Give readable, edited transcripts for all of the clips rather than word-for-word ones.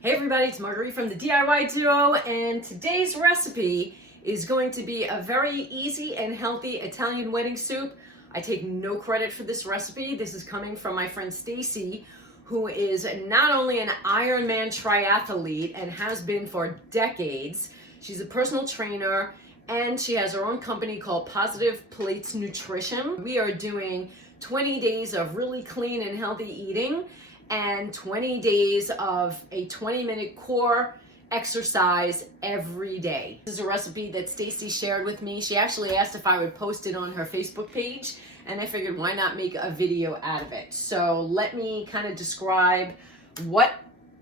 Hey everybody, it's Marguerite from the DIY Duo, and today's recipe is going to be a very easy and healthy Italian wedding soup. I take no credit for this recipe. This is coming from my friend Staci, who is not only an Ironman triathlete and has been for decades. She's a personal trainer and she has her own company called Positive Plates Nutrition. We are doing 20 days of really clean and healthy eating and 20 days of a 20-minute core exercise every day. This is a recipe that Staci shared with me. She actually asked if I would post it on her Facebook page, and I figured why not make a video out of it. So let me kind of describe what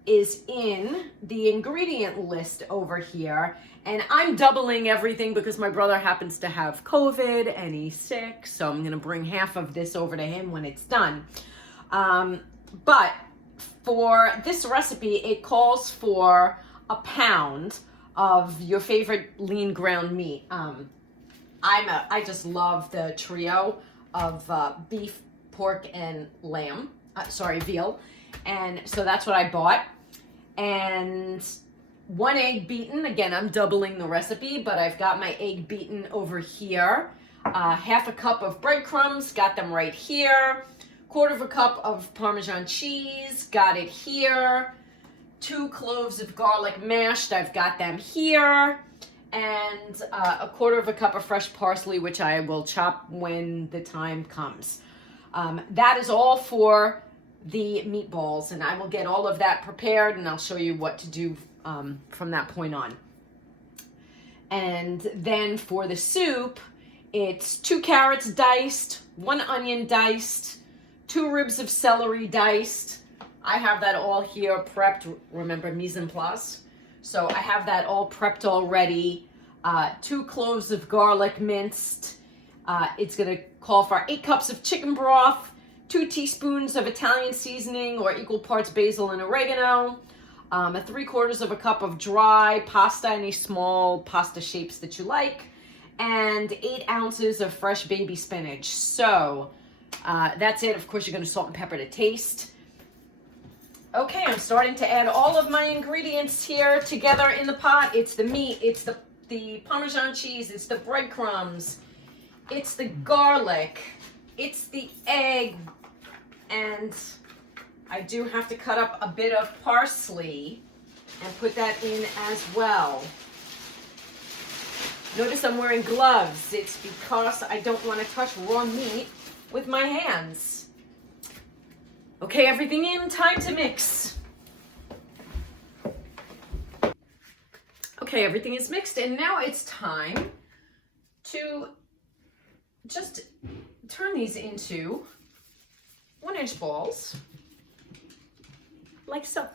is in the ingredient list over here. And I'm doubling everything because my brother happens to have COVID and he's sick, so I'm gonna bring half of this over to him when it's done. But for this recipe, it calls for a pound of your favorite lean ground meat. I just love the trio of beef, pork, and lamb. Veal. And so that's what I bought. And 1 egg beaten. Again, I'm doubling the recipe, but I've got my egg beaten over here. Half a cup of breadcrumbs, got them right here. 1/4 cup of Parmesan cheese, got it here. 2 cloves of garlic mashed, I've got them here. And 1/4 cup of fresh parsley, which I will chop when the time comes. That is all for the meatballs, and I will get all of that prepared and I'll show you what to do from that point on. And then for the soup, it's 2 carrots diced, 1 onion diced, 2 ribs of celery diced. I have that all here prepped. Remember, mise en place. So I have that all prepped already. 2 cloves of garlic minced. It's gonna call for 8 cups of chicken broth, 2 teaspoons of Italian seasoning or equal parts basil and oregano, 3/4 cup of dry pasta, any small pasta shapes that you like, and 8 ounces of fresh baby spinach. So that's it. Of course, you're going to salt and pepper to taste. Okay, I'm starting to add all of my ingredients here together in the pot. It's the meat, it's the Parmesan cheese, it's the breadcrumbs, it's the garlic, it's the egg, and I do have to cut up a bit of parsley and put that in as well. Notice I'm wearing gloves. It's because I don't want to touch raw meat with my hands. Okay, everything in, time to mix. Okay, everything is mixed, and now it's time to just turn these into 1-inch balls, like so.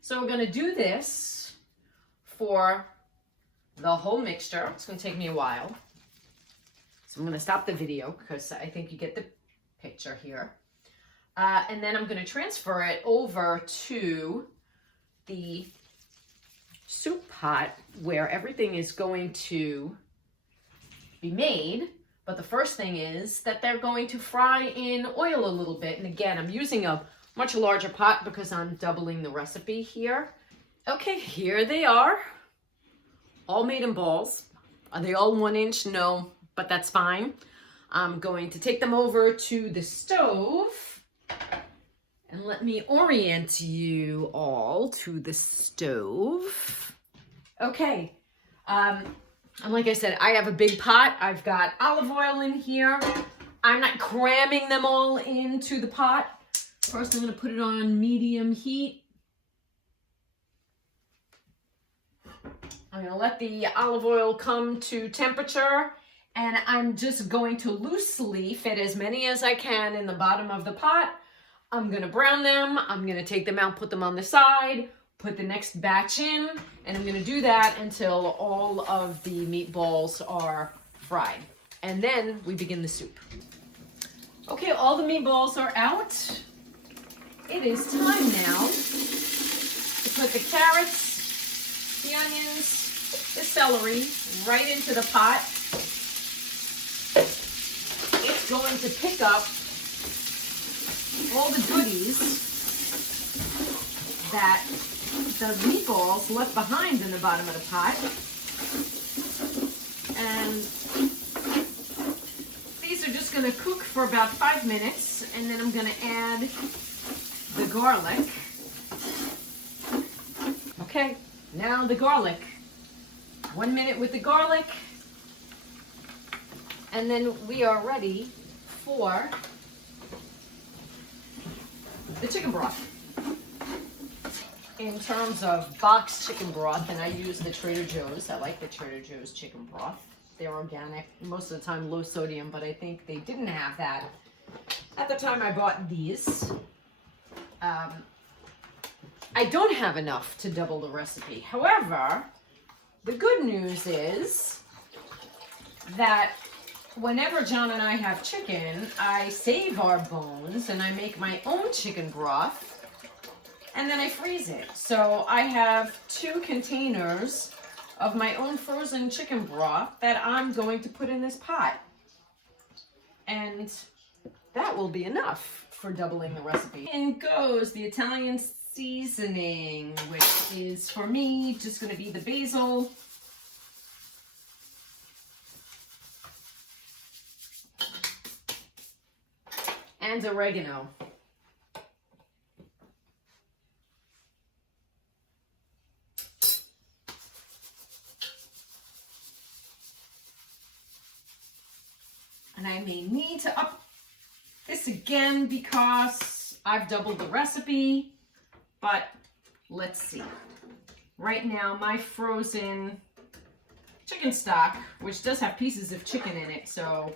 So we're gonna do this for the whole mixture. It's gonna take me a while. So I'm gonna stop the video because I think you get the picture here. And then I'm gonna transfer it over to the soup pot where everything is going to be made. But the first thing is that they're going to fry in oil a little bit. And again, I'm using a much larger pot because I'm doubling the recipe here. Okay, here they are, all made in balls. Are they all 1 inch? No, but that's fine. I'm going to take them over to the stove, and let me orient you all to the stove. Okay, and like I said, I have a big pot. I've got olive oil in here. I'm not cramming them all into the pot. First, I'm gonna put it on medium heat. I'm gonna let the olive oil come to temperature, and I'm just going to loosely fit as many as I can in the bottom of the pot. I'm gonna brown them. I'm gonna take them out, put them on the side, put the next batch in, and I'm gonna do that until all of the meatballs are fried. And then we begin the soup. Okay, all the meatballs are out. It is time now to put the carrots, the onions, the celery right into the pot. It's going to pick up all the goodies that the meatballs left behind in the bottom of the pot. And these are just going to cook for about 5 minutes, and then I'm going to add the garlic. Okay, now the garlic. 1 minute with the garlic, and then we are ready for the chicken broth. In terms of boxed chicken broth, and I use the Trader Joe's. I like the Trader Joe's chicken broth. They're organic, most of the time low sodium, but I think they didn't have that at the time I bought these. I don't have enough to double the recipe. However, the good news is that whenever John and I have chicken, I save our bones and I make my own chicken broth. And then I freeze it. So I have 2 containers of my own frozen chicken broth that I'm going to put in this pot. And that will be enough for doubling the recipe. In goes the Italian seasoning, which is, for me, just going to be the basil. And oregano. And I may need to up this again because I've doubled the recipe, but let's see. Right now, my frozen chicken stock, which does have pieces of chicken in it, so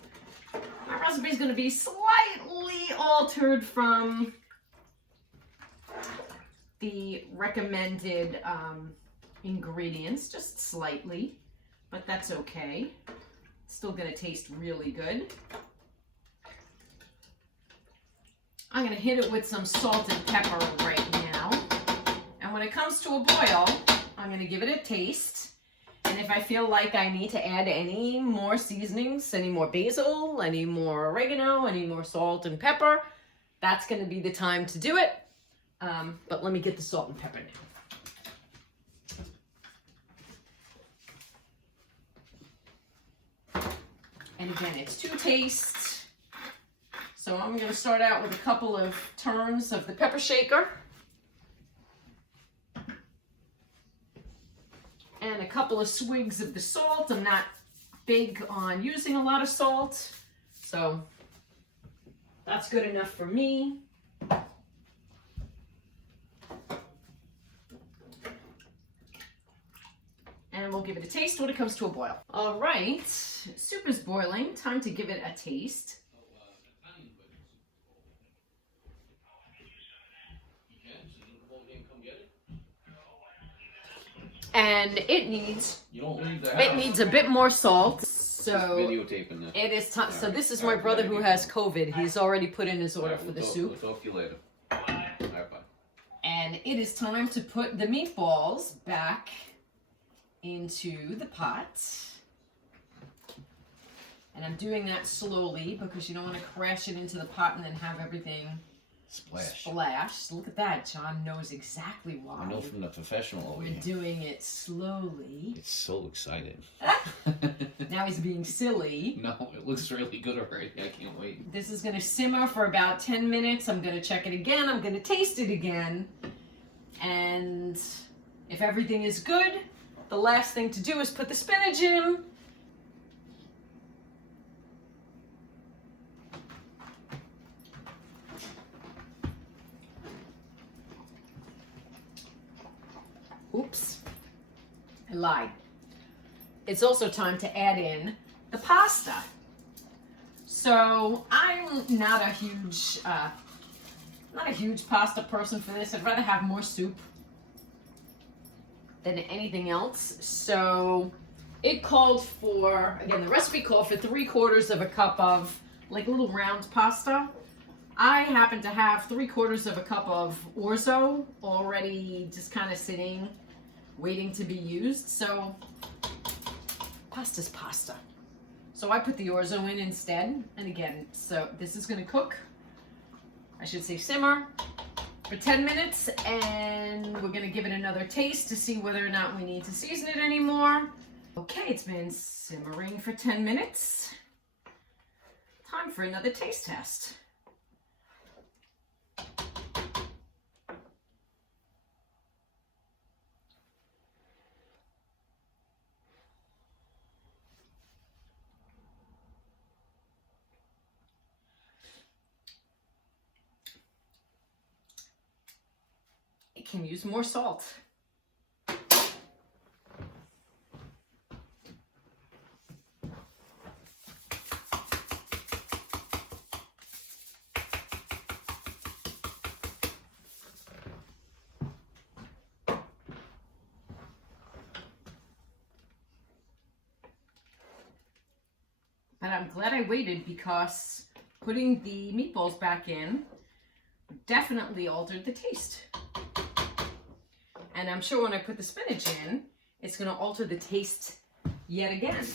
my recipe is going to be slightly altered from the recommended ingredients, just slightly, but that's okay. Still going to taste really good. I'm going to hit it with some salt and pepper right now. And when it comes to a boil, I'm going to give it a taste. And if I feel like I need to add any more seasonings, any more basil, any more oregano, any more salt and pepper, that's going to be the time to do it. But let me get the salt and pepper now. And again, it's to taste. So I'm going to start out with a couple of turns of the pepper shaker. And a couple of swigs of the salt. I'm not big on using a lot of salt, so that's good enough for me. And we'll give it a taste when it comes to a boil. All right, soup is boiling. Time to give it a taste. And it needs a bit more salt. So videotaping this. It is time. So this is my brother who has COVID. He's already put in his order for the soup. We'll talk to you later. Bye. And it is time to put the meatballs back into the pot. And I'm doing that slowly because you don't want to crash it into the pot and then have everything splash. Look at that. John knows exactly why. I know from the professional over We're here. doing it slowly. It's so exciting. Now he's being silly. No, it looks really good already. I can't wait. This is going to simmer for about 10 minutes. I'm going to check it again. I'm going to taste it again. And if everything is good, the last thing to do is put the spinach in. Oops, I lied. It's also time to add in the pasta. So I'm not a huge pasta person for this. I'd rather have more soup than anything else. So it called for, again, the recipe called for 3/4 of a cup of like little round pasta. I happen to have 3/4 of a cup of orzo already just kind of sitting, waiting to be used. So pasta's pasta. So I put the orzo in instead. And again, so this is going to cook, I should say simmer, for 10 minutes, and we're gonna give it another taste to see whether or not we need to season it anymore. Okay, it's been simmering for 10 minutes. Time for another taste test. It can use more salt. But I'm glad I waited because putting the meatballs back in definitely altered the taste. And I'm sure when I put the spinach in, it's gonna alter the taste yet again.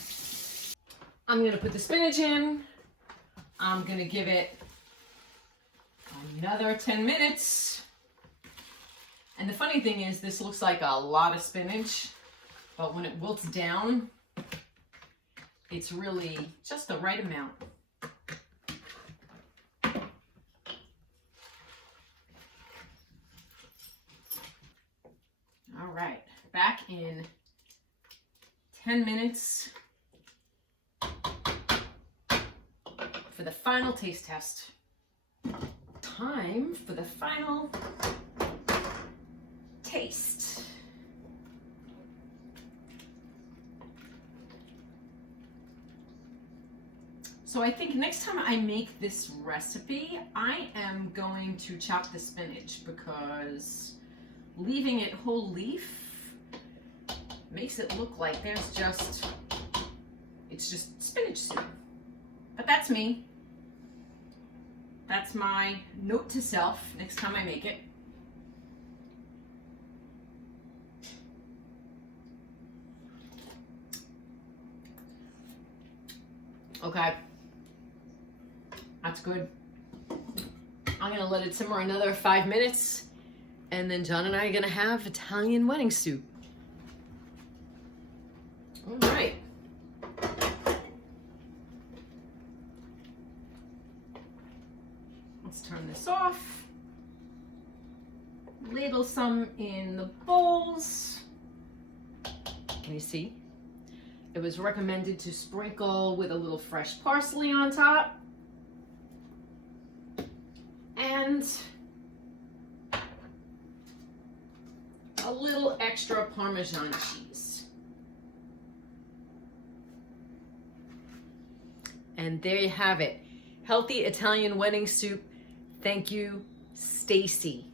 I'm gonna put the spinach in. I'm gonna give it another 10 minutes. And the funny thing is, this looks like a lot of spinach, but when it wilts down, it's really just the right amount. All right, back in 10 minutes for the final taste test. Time for the final taste. So I think next time I make this recipe, I am going to chop the spinach because leaving it whole leaf makes it look like it's just spinach soup. But that's me. That's my note to self next time I make it. Okay. That's good. I'm gonna let it simmer another 5 minutes, and then John and I are gonna have Italian wedding soup. All right. Let's turn this off. Ladle some in the bowls. Can you see? It was recommended to sprinkle with a little fresh parsley on top. And a little extra Parmesan cheese. And there you have it. Healthy Italian wedding soup. Thank you, Staci.